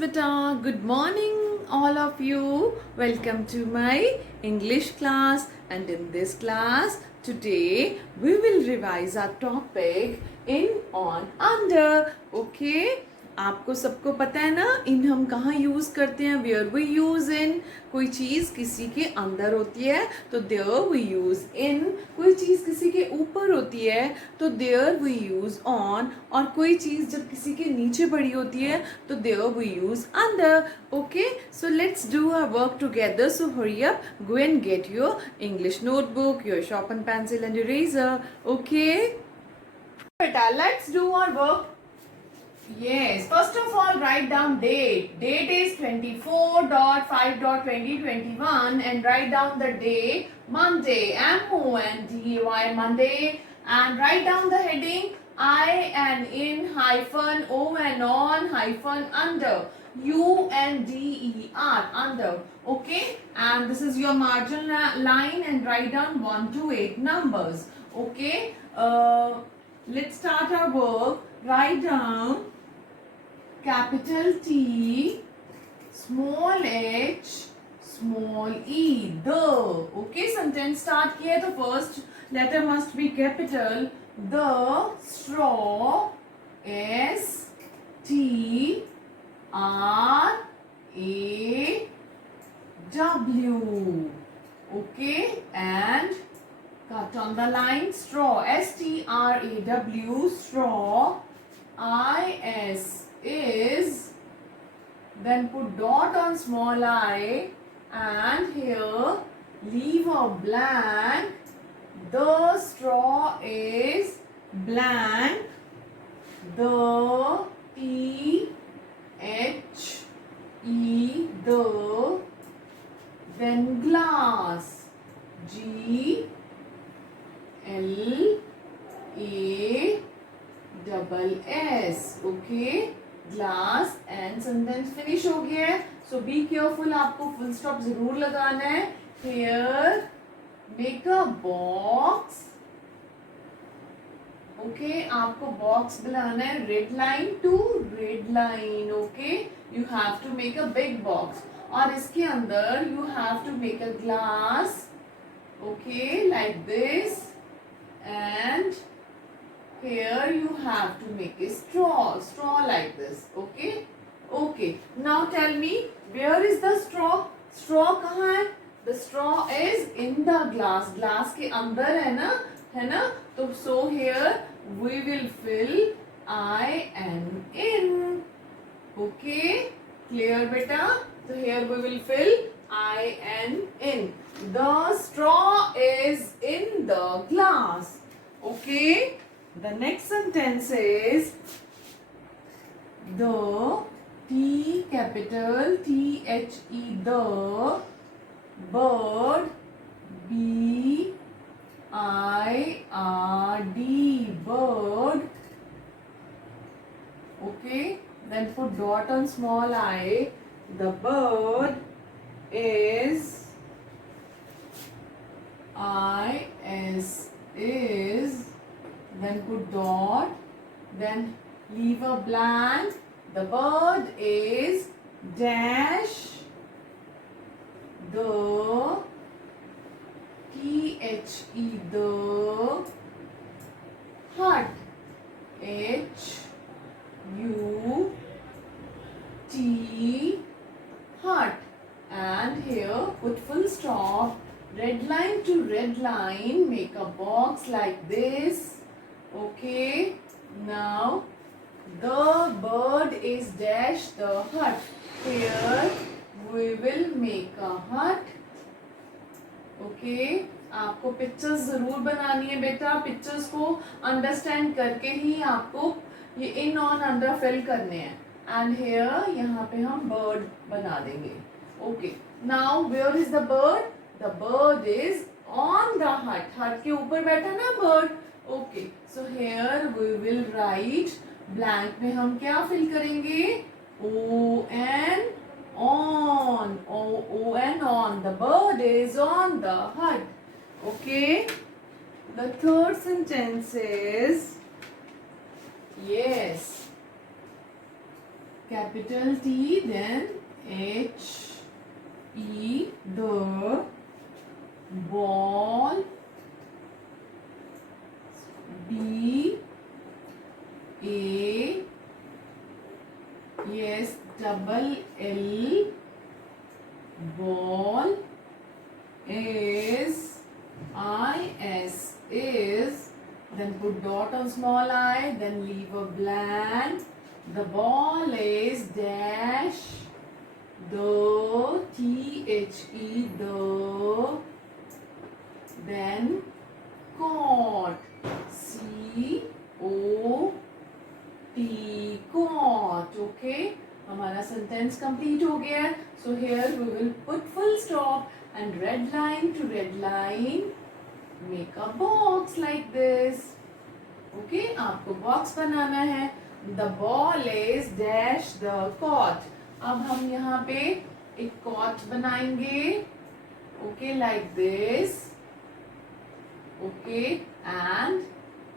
Beta. Good morning, all of you. Welcome to my English class. And in this class, today we will revise our topic in, on, under. Okay? आपको सबको पता है ना इन हम कहाँ use करते हैं. Where we use in. कोई चीज किसी के अंदर होती है तो देयर वी यूज इन. कोई चीज किसी के ऊपर होती है तो देयर वी यूज ऑन. और कोई चीज जब किसी के नीचे पड़ी होती है तो there we use under. Okay, so let's do our work together. So hurry up, go and get your English notebook, your sharpen pencil and eraser. Okay, beta, let's do our work. Yes, first of all, write down date. Date is 24.5.2021 and write down the day, Monday, M-O-N-D-A-Y, Monday, and write down the heading I and in hyphen O and on hyphen under, U-N-D-E-R, under. Okay, and this is your margin line and write down 1 to 8 numbers. Okay, let's start our work. Write down capital T, small h, small e, the. Okay, sentence start किया तो first letter must be capital. The straw, S T R A W. Okay, and cut on the line. Straw, S T R A W, straw. I S is, then put dot on small I, and here leave a blank. The straw is blank. The T H E, the. Then glass, G L A double S. Okay, glass and sentence finish हो गया है. So be careful, आपको full stop जरूर लगाना है. Here make a box. Okay, आपको box बनाना है red line to red line. Okay, you have to make a big box और इसके अंदर you have to make a glass. Okay, like this. And here you have to make a straw like this. Okay, now tell me, where is the straw कहाँ है? The straw is in the glass के अंदर है ना. तो so here we will fill I and in. Okay, clear beta? So here we will fill I and in. The straw is in the glass. Okay, the next sentence is the T capital T H E, the bird, B I R D, bird. Okay, then put dot on small I. The bird is, I S is, then put dot, then leave a blank. The bird is dash the T-H-E, the hut, H-U-T, hut. And here put full stop, red line to red line, make a box like this. Okay, now the bird is dash the hut. Here we will make a hut. Okay, आपको pictures जरूर बनानी है बेटा. Pictures को understand करके ही आपको ये in on under fill करने हैं. एंड हेयर यहाँ पे हम बर्ड बना देंगे. Okay, now where is the bird? The bird is on the hut. Hut के ऊपर बैठा ना bird. Okay, so here we will write, blank में हम क्या फिल करेंगे? O N, on. O N, on. The bird is on the hut. Okay, the third sentence is, yes, capital T, then H-E, the ball, B-A, yes, double L, ball, is, I-S, is, then put dot on small I, then leave a blank. The ball is dash, the, T-H-E, the, then caught, C-O-T, caught. Okay, हमारा sentence complete हो गया है. So here we will put full stop and red line to red line make a box like this. Okay, आपको box बनाना है. The ball is dash the court. अब हम यहाँ पे एक court बनाएंगे. Okay, like this. Okay, and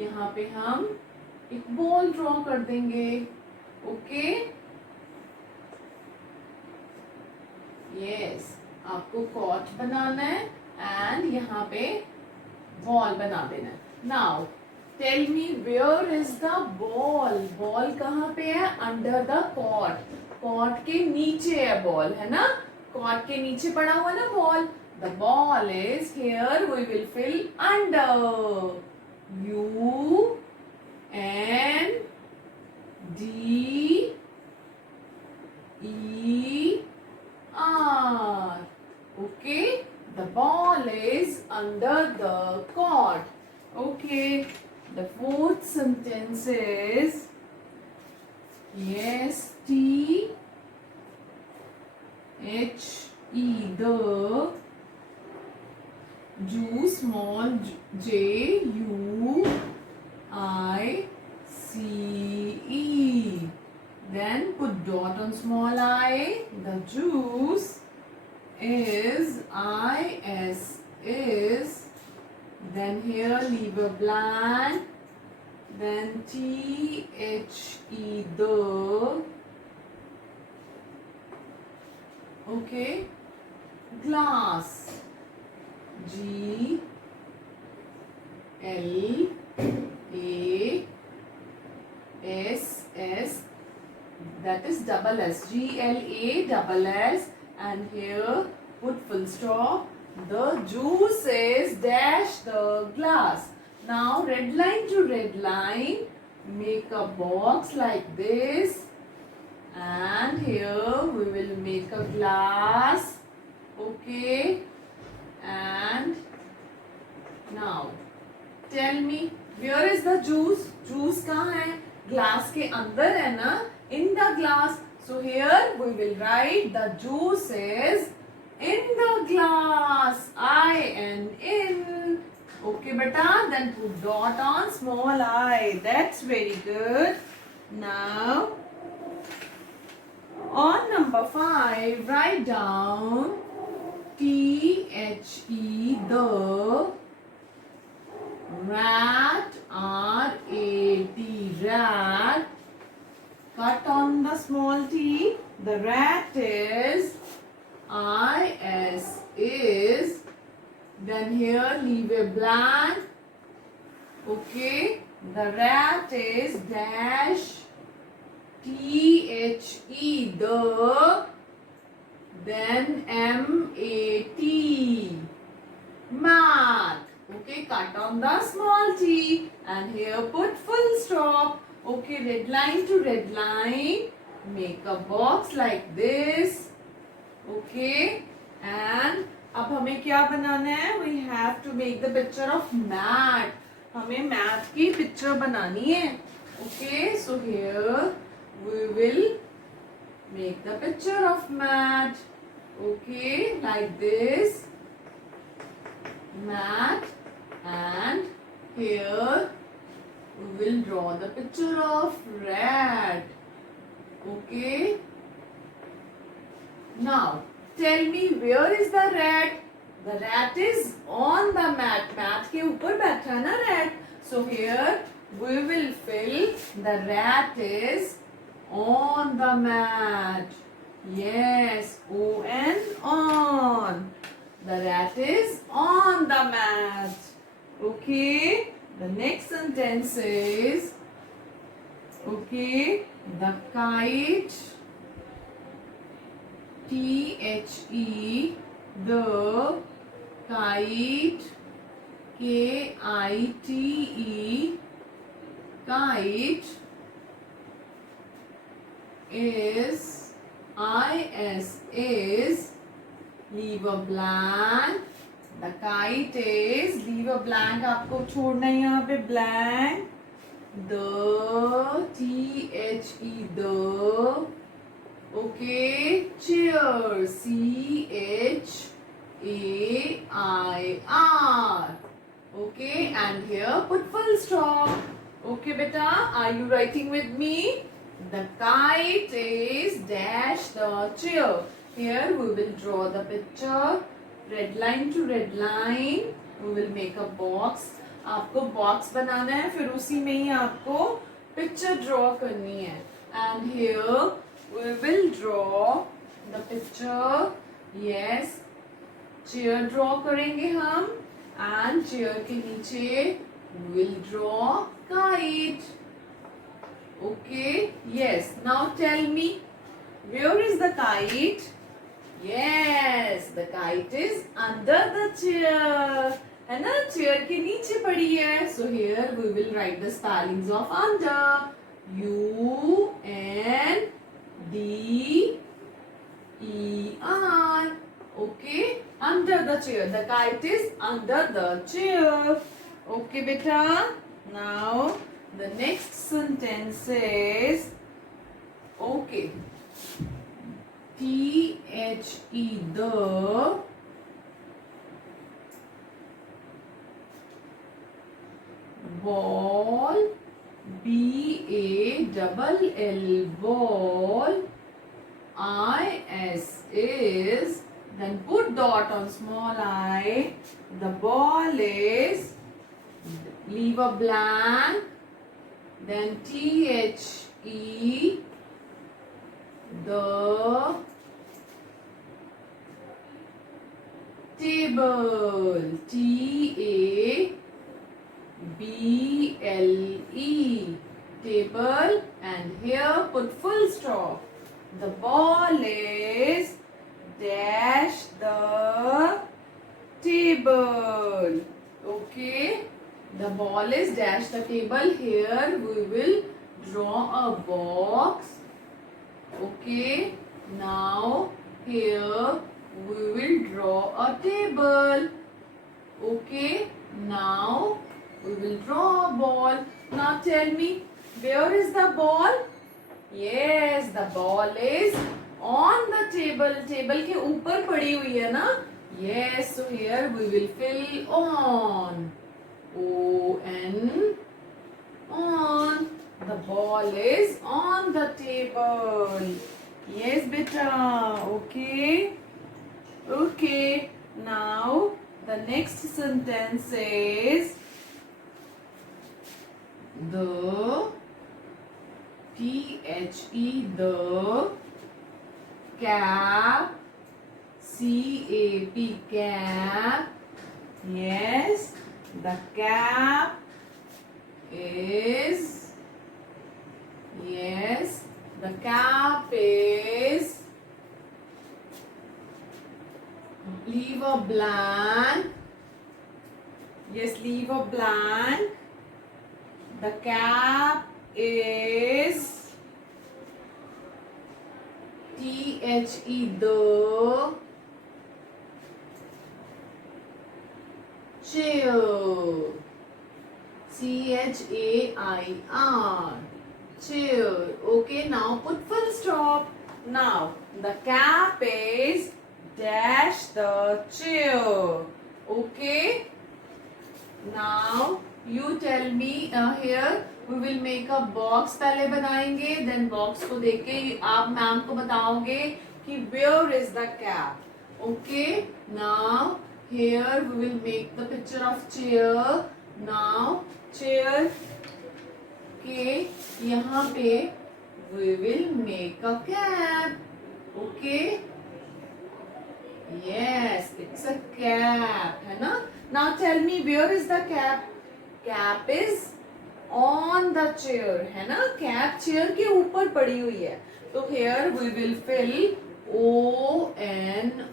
यहाँ पे हम एक ball draw कर देंगे. Okay. Yes, आपको court बनाना है and यहाँ पे ball बना देना है. Now, tell me where is the ball? Ball कहाँ पे है? Under the court. Court के नीचे है ball, है ना? Court के नीचे पड़ा हुआ ना ball. The ball is here. We will fill under. U-N-D-E-R. Okay. The ball is under the court. Okay. The fourth sentence is yes, T-H-E, the juice, small J-U-I-C-E. Then put dot on small I. The juice is I-S, is. Then here leave a blank. Then T-H-E, the. Okay. Glass. G-L-A-S-S. That is double S. G-L-A-S-S. And here put full stop. The juice is dash the glass. Now red line to red line. Make a box like this. And here we will make a glass. Okay. And now tell me where is the juice? Juice कहाँ है? Glass के अंदर है ना? In the glass. So here we will write the juice is in the glass. I-N, in. Okay, beta. Then put dot on small I. That's very good. Now on number 5, write down T-H-E, the rat, R-A-T, rat. Cut on the small t. The rat is I-S, is. Then here leave a blank. Okay. The rat is dash T-H-E, the. Then M-A-T, mat. Okay, cut on the small t and here put full stop. Okay, red line to red line. Make a box like this. Okay, and अब हमें क्या बनाना है? We have to make the picture of mat. हमें mat की picture बनानी है. Okay, so here we will make the picture of mat. Okay, like this. Mat, and here we will draw the picture of rat. Okay. Now tell me where is the rat? The rat is on the mat. Mat के ऊपर बैठा है ना rat. So here we will fill the rat is On the mat. Yes, on, on. The rat is on the mat. Okay. The next sentence is, okay, the kite, T-H-E, the kite, K-I-T-E, kite is, I-S is, leave a blank. The kite is, leave a blank, आपको छोड़ना है यहाँ पे blank. The, T-H-E, the, okay, chair, C-H-A-I-R, okay, and here put full stop. Okay, beta, are you writing with me? The kite is dash the chair. Here we will draw the picture. Red line to red line. We will make a box. आपको box बनाना है, फिर उसी में ही आपको picture draw करनी है. And here we will draw the picture. Yes, chair draw करेंगे हम. And चेयर के नीचे we will draw kite. Okay, yes. Now tell me, where is the kite? Yes, the kite is under the chair. है ना, chair के नीचे पड़ी है. So here we will write the spellings of under. U-N-D-E-R. Okay, under the chair. The kite is under the chair. Okay, beta. Now the next sentence is, okay, T-H-E, the ball, B-A-L-L, ball, I-S is, then put dot on small I. The ball is, leave a blank, then T-H-E, the table, T-A-B-L-E, table, and here put full stop. The ball is dash the table. Okay, the ball is dash the table. Here we will draw a box. Okay, now here we will draw a table. Okay, now we will draw a ball. Now tell me, where is the ball? Yes, the ball is on the table. Table के ऊपर पड़ी हुई है ना? Yes, so here we will fill on. O-N, on. The ball is on the table. Yes, beta. Okay. Okay. Now the next sentence is, the T-H-E, the cap, C-A-P, cap. Yes, the cap is, yes, the cap is, leave a blank. Yes, leave a blank. The cap is, T-H-E, the chair, C-H-A-I-R, chair. Okay, now put full stop. Now the cap is dash the chair. Okay, now you tell me, here we will make a box. पहले बनाएंगे, then box को देख के आप ma'am को बताओगे कि where is the cap. Okay, now here we will make the picture of chair. Now chair के यहाँ पे we will make a cap. Okay. Yes, it's a cap, है ना? Now tell me, where is the cap? Cap is on the chair, है ना? Cap chair के ऊपर पड़ी हुई है. So here we will fill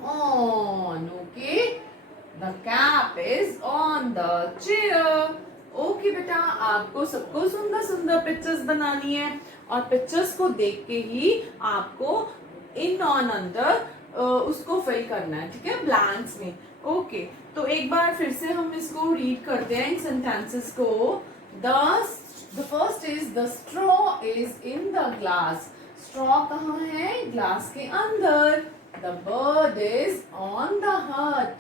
on okay. The cap is on the chair. Okay बेटा, आपको सबको सुंदर सुंदर पिक्चर्स बनानी है और पिक्चर्स को देख के ही आपको इन ऑन अंदर उसको फिल करना है, ठीक है, ब्लैंक्स में. ओके, तो एक बार फिर से हम इसको रीड करते हैं इन सेंटेंसेस को. The first is the straw is in the glass. Straw कहाँ है? ग्लास के अंदर. The bird is on the hut.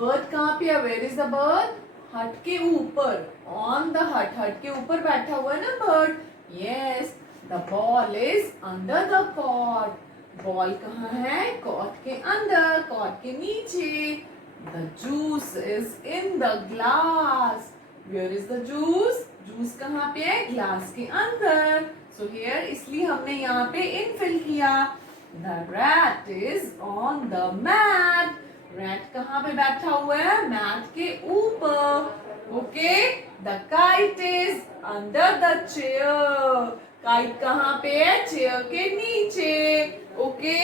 Bird कहाँ पे है? Where is the bird? Hut के ऊपर. ऑन द हट, हट के ऊपर बैठा हुआ है ना bird. Yes. The ball is under the cot. Ball कहाँ है? कॉट के अंदर, कॉट के नीचे. The juice is in the glass. Where is the juice? Juice कहाँ पे है? ग्लास के अंदर. सो हियर इसलिए हमने यहाँ पे इन फिल किया. The rat is on the mat. Rat कहाँ पे बैठा हुआ है? मैट के ऊपर. Okay. The kite is under the chair. Kite कहाँ पे है? चेयर के नीचे. Okay.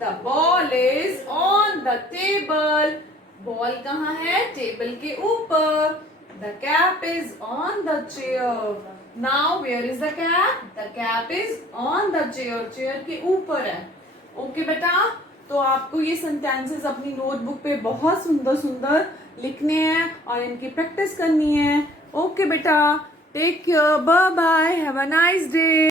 The ball is on the table. Ball कहाँ है? टेबल के ऊपर. The cap is on the chair. Now where is the cap? The cap is on the chair. Chair के ऊपर है. ओके बेटा, तो आपको ये सेंटेंसेस अपनी नोटबुक पे बहुत सुंदर सुंदर लिखने हैं और इनकी प्रैक्टिस करनी है. ओके बेटा, take care, bye bye, have a nice day.